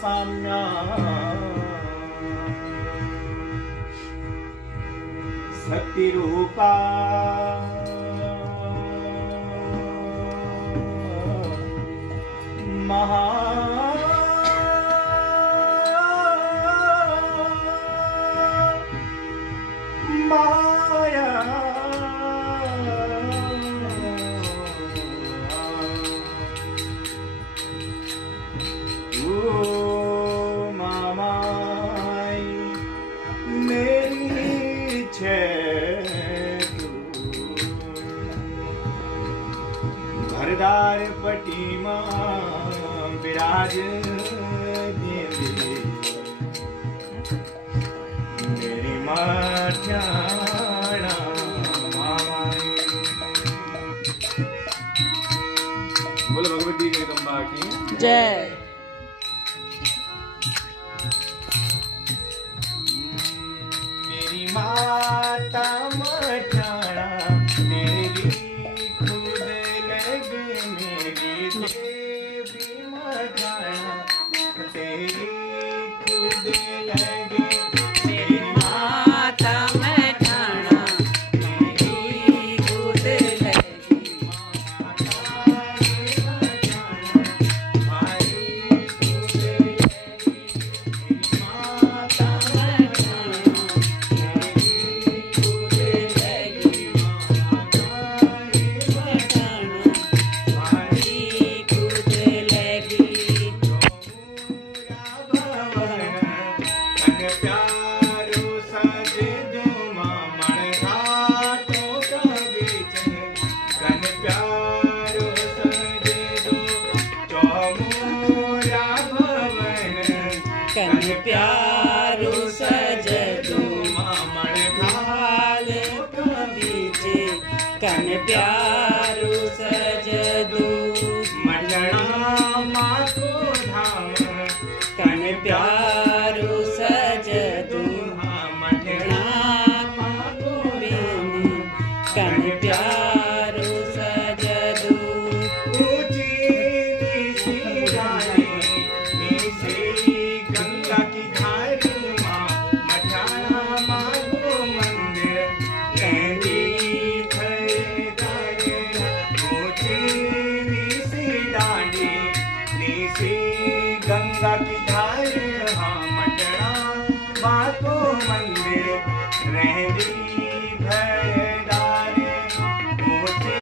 साम्या शक्ति रूपा महा माया ओ मामाई मेरी छे घरदार पटी में विराज देवी मेरी माथ्याणा मामाई। बोलो भगवती जगदम्बा की जय। मेरी माता मठाना मेरी खुद लगे मेरी देवी मठाना तेरी खुद लगे मेरी माता मैं ठाणा मेरी खुद लगी माता मैं ठाणा मेरी खुद लगी मैं ठाणा मेरी खुद लगी कन प्यारो सजदो मामण ढाल कबीचे कन प्यार